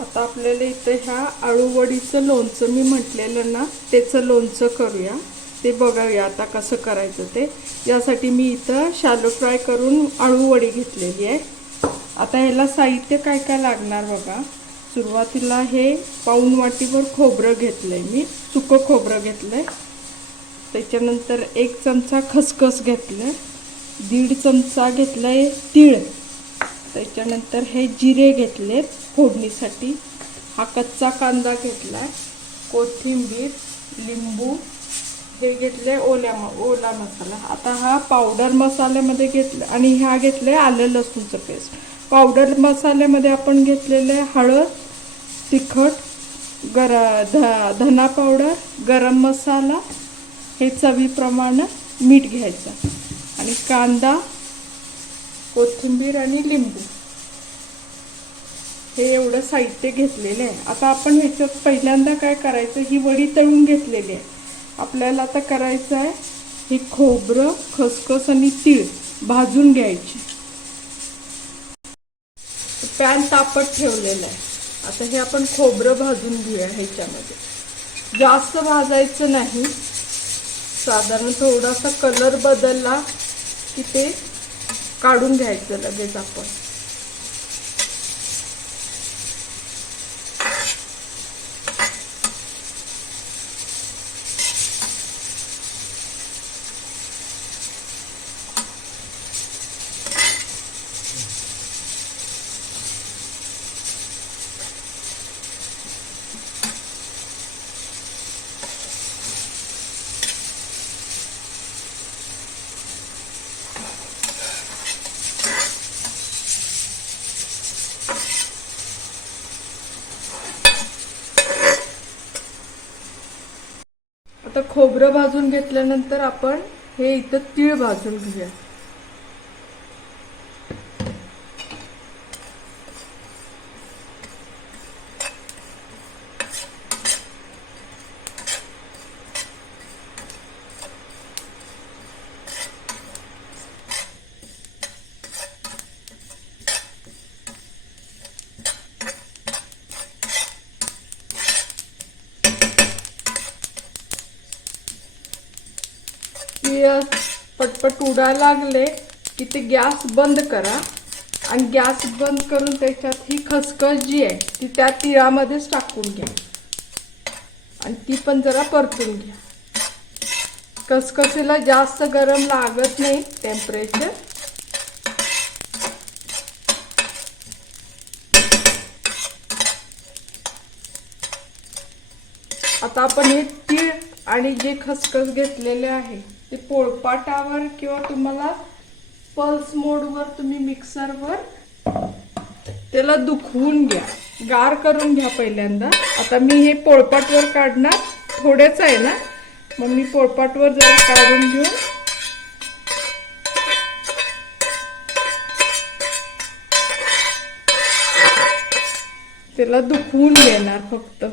आता आपल्याला इथं ह्या आळूवडीचं लोणचं मी म्हटलेलं ना त्याचं लोणचं करूया. ते बघूया आता कसं करायचं ते. यासाठी मी इथं शालो फ्राय करून आळूवडी घेतलेली आहे. आता ह्याला साहित्य काय काय लागणार बघा. सुरुवातीला हे पाऊन वाटीभर खोबरं घेतलं आहे मी. सुकं खोबरं घेतलं आहे त्याच्यानंतर एक चमचा खसखस घेतलं आहे दीड चमचा घेतलाय तीळ. त्याच्यानंतर हे जिरे घेतले फोडणीसाठी हा कच्चा कांदा घेतला आहे कोथिंबीर लिंबू हे घेतले ओल्या म ओला मसाला. आता हा पावडर मसाल्यामध्ये घेतलं आणि ह्या घेतले आलं लसूणचं पेस्ट. पावडर मसाल्यामध्ये आपण घेतलेले हळद तिखट गर ध धना पावडर गरम मसाला हे चवीप्रमाणे मीठ घ्यायचं. आणि कांदा कोथिंबीर आणि लिंबू. हे एवढं साहित्य घेतलेलं आहे. आता आपण ह्याच्यात पहिल्यांदा काय करायचं ही वडी तळून घेतलेली आहे. आपल्याला आता करायचं आहे हे खोबरं खसखस आणि तीळ भाजून घ्यायची. पॅन तापत ठेवलेलं आहे. आता हे आपण खोबरं भाजून घेऊया ह्याच्यामध्ये. जास्त भाजायचं नाही. साधारण थोडासा कलर बदलला की ते काढून घ्यायचं लगेच आपण. आता खोबरं भाजून घेतल्यानंतर आपण हे इथं तीळ भाजून घेऊया पटपट उडायला लागले की ते गॅस बंद करा. आणि गॅस बंद करून त्याच्यात ही खसखस जी आहे ती त्या तिळामध्येच टाकून घ्या. आणि ती पण जरा परतून घ्या. खसखसीला जास्त गरम लागत नाही टेम्परेचर आता आपण हे तीळ आणि जे खसखस घेतलेले आहे ते पोळपाटावर किंवा तुम्हाला पल्स मोडवर तुम्ही मिक्सरवर त्याला दुखवून घ्या. गार करून घ्या पहिल्यांदा. आता मी हे पोळपाटवर काढणार. थोडेच आहे ना? मग मी पोळपाटवर जरा काढून घेऊन त्याला दुखवून घेणार फक्त.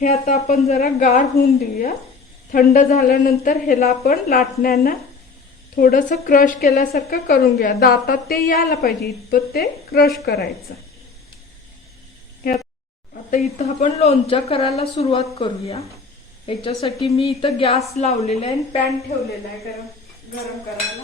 हे आता आपण जरा गार होऊन देऊया. थंड झाल्यानंतर ह्याला आपण लाटण्यानं थोडंसं क्रश केल्यासारखं करून घ्या. दातात ते यायला पाहिजे इतपत ते क्रश करायचं. आता इथं आपण लोणच्या करायला सुरुवात करूया. याच्यासाठी मी इथं गॅस लावलेला आहे आणि पॅन ठेवलेला आहे गरम गरम करायला.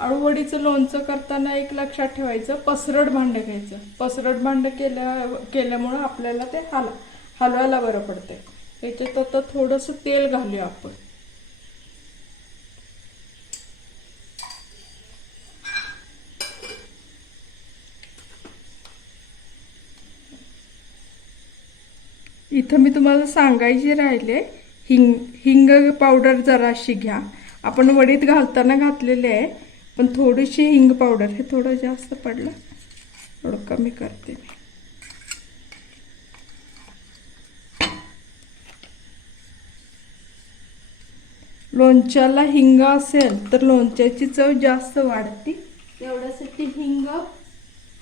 अळूवडीचं लोणचं करताना एक लक्षात ठेवायचं पसरट भांडं घ्यायचं. पसरट भांडं केल्या केल्यामुळं आपल्याला ते हाला हलवायला बरं पडते त्याच्यात आता थोडंसं तेल घालूया आपण. इथं मी तुम्हाला सांगायचे राहिले हिंग हिंग पावडर जराशी घ्या. आपण वडीत घालताना घातलेले आहे पण थोडीशी हिंग पावडर हे थोडं जास्त पडलं थोडं कमी करते लोणच्याला हिंग असेल तर लोणच्याची चव जास्त वाढते. तेवढ्यासाठी हिंग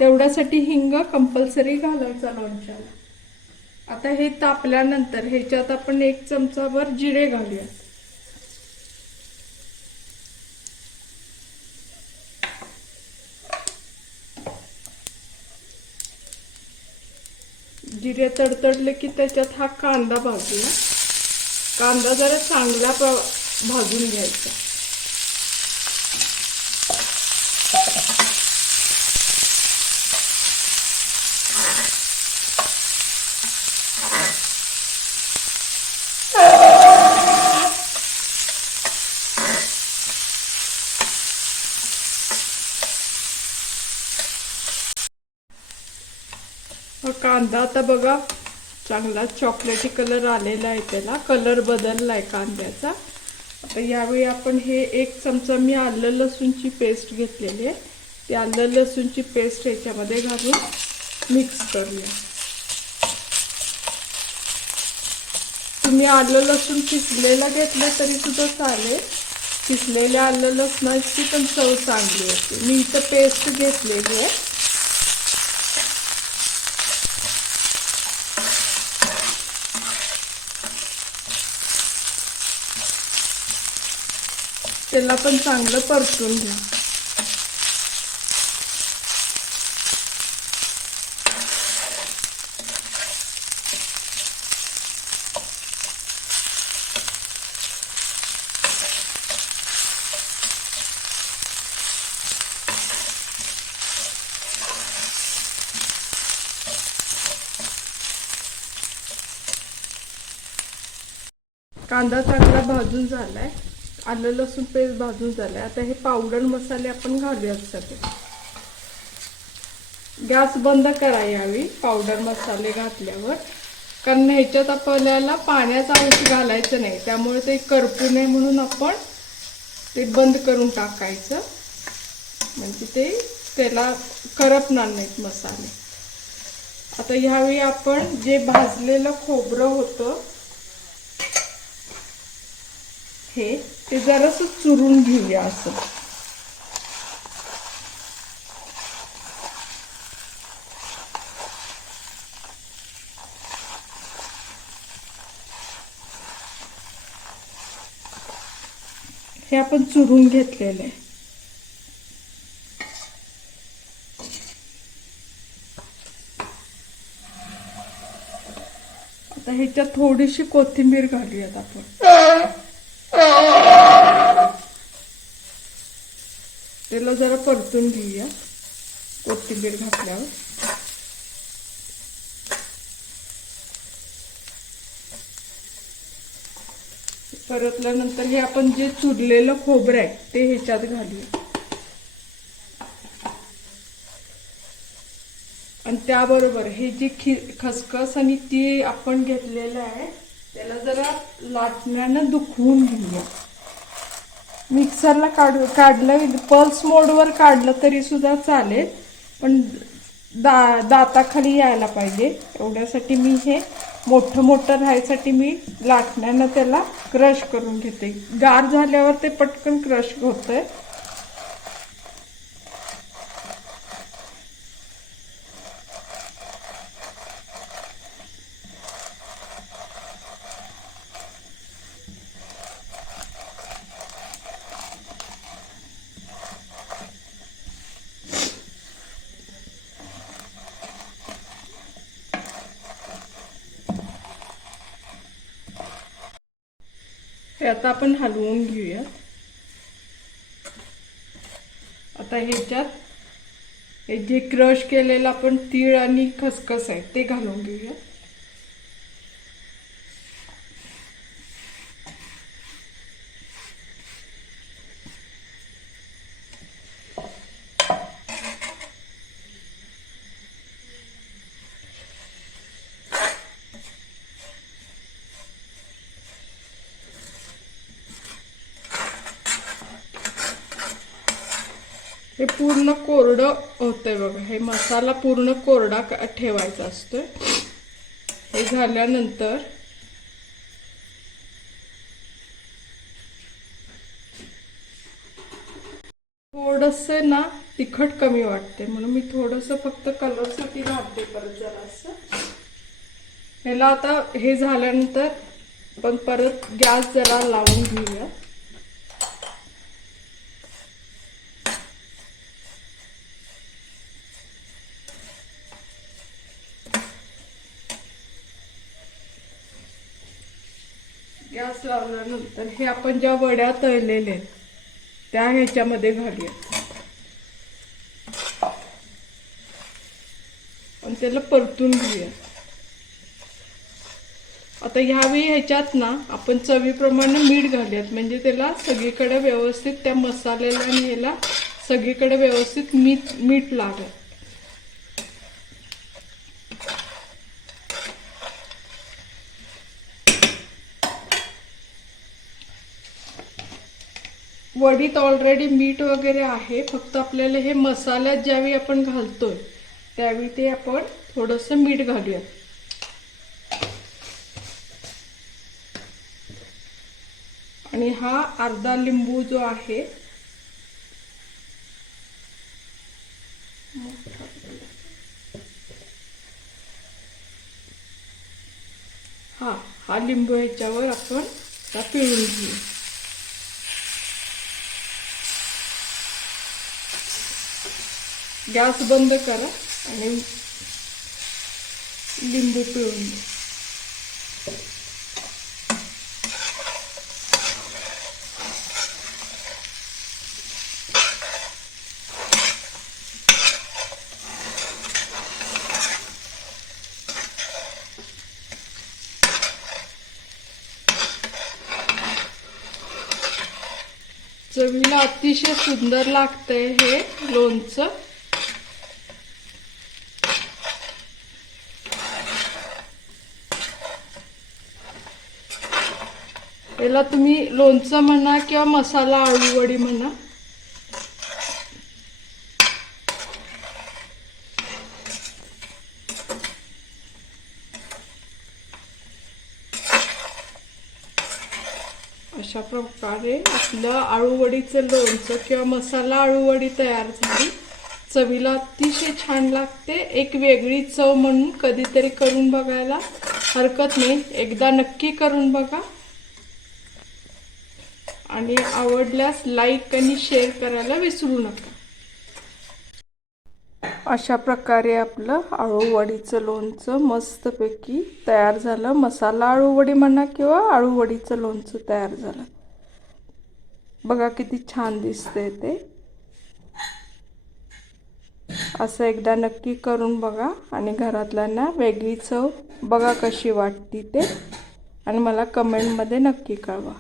तेवढ्यासाठी हिंग कंपल्सरी घालायचा लोणच्याला. आता हे तापल्यानंतर ह्याच्यात आपण एक चमचाभर जिरे घालूया जिरे तडतडले की त्याच्यात हा कांदा भाजूया. कांदा जरा चांगल्या भाजून घ्यायचा. कांदा आता बघा चांगला चॉकलेटी कलर आलेला आहे त्याला. कलर बदलला आहे कांद्याचा. तर यावेळी आपण हे एक चमचा मी आलं लसूणची पेस्ट घेतलेली आहे. ती आलं लसूणची पेस्ट ह्याच्यामध्ये घालून मिक्स करूया. तुम्ही आलं लसूण किसलेलं घेतलं तरी सुद्धा चालेल. किसलेल्या आलं लसणाची पण चव चांगली होती. मी इथं पेस्ट घेतलेली आहे. त्याला पण चांगलं परतून घ्या. कांदा चांगला भाजून झालाय. आलं लसूण पेस्ट भाजून झालं आता हे पावडर मसाले आपण घालूयात सगळे. गॅस बंद करा यावी पावडर मसाले घातल्यावर. कारण ह्याच्यात आपल्याला पाण्याचा अंश घालायचं नाही. त्यामुळे ते करपू नये म्हणून आपण ते बंद करून टाकायचं. म्हणजे ते त्याला करपणार नाहीत मसाले. आता ह्यावेळी आपण जे भाजलेलं खोबरं होतं हे ते जरासं चुरून घेऊया असं. हे आपण चुरून घेतलेलं आहे. आता ह्याच्यात थोडीशी कोथिंबीर घालूयात आपण. त्याला जरा परतून घेऊया कोथिंबीर घातल्यावर. परतल्यानंतर हे आपण जे चुरलेलं खोबरं आहे ते ह्याच्यात घालूया. आणि त्याबरोबर हे जी खि खसखस आणि ती आपण घेतलेलं आहे त्याला जरा लाटण्यानं दुखवून घेऊया. मिक्सरला काढ काढलं पल्स मोडवर काढलं तरी सुद्धा चालेल. पण दा दाताखाली यायला पाहिजे. एवढ्यासाठी मी हे मोठं मोठं राहायसाठी मी लाटण्यानं त्याला क्रश करून घेते. गार झाल्यावर ते पटकन क्रश होतं आहे हे आता आपण हलवून घेऊया. आता ह्याच्यात हे जे क्रश केलेलं आपण तीळ आणि खसखस आहे ते घालून घेऊया. हे पूर्ण कोरडं होतंय बघा. हे मसाला पूर्ण कोरडा ठेवायचा असतो हे झाल्यानंतर थोडस ना तिखट कमी वाटते म्हणून मी थोडस फक्त कलरसाठी घालते परत जरासं. ह्याला आता हे झाल्यानंतर पण परत गॅस जरा लावून घेऊया. गॅस लावल्यानंतर हे आपण ज्या वड्या तळलेल्या आहेत त्या ह्याच्यामध्ये घालूया. आणि त्याला परतून घेऊया. आता ह्यावेळी ह्याच्यात ना आपण चवीप्रमाणे मीठ घालूयात. म्हणजे त्याला सगळीकडे व्यवस्थित त्या मसाल्याला आणि ह्याला सगळीकडे व्यवस्थित मीठ मीठ लागत वडीत ऑलरेडी मीठ वगैरे आहे फक्त आपल्याला हे मसाल्यात ज्यावेळी आपण घालतोय त्यावेळी ते आपण थोडंसं मीठ घालूया आणि हा अर्धा लिंबू जो आहे हा हा लिंबू ह्याच्यावर आपण पिळून घेऊ गॅस बंद करा आणि लिंबू पिळून घ्या. चवीला अतिशय सुंदर लागतंय हे लोणचं. याला तुम्ही लोणचं म्हणा किंवा मसाला आळूवडी म्हणा. अशा प्रकारे आपलं आळूवडीचं लोणचं किंवा मसाला आळूवडी तयार झाली. चवीला अतिशय छान लागते. एक वेगळी चव म्हणून कधीतरी करून बघायला हरकत नाही. एकदा नक्की करून बघा. आणि आवडल्यास लाईक आणि शेअर करायला विसरू नका. अशा प्रकारे आपलं आळूवडीचं लोणचं मस्तपैकी तयार झालं. मसाला आळूवडी म्हणा किंवा आळूवडीचं लोणचं तयार झालं. बघा किती छान दिसतंय ते. असं एकदा नक्की करून बघा आणि घरातल्यांना वेगळी चव बघा कशी वाटती ते. आणि मला कमेंटमध्ये नक्की कळवा.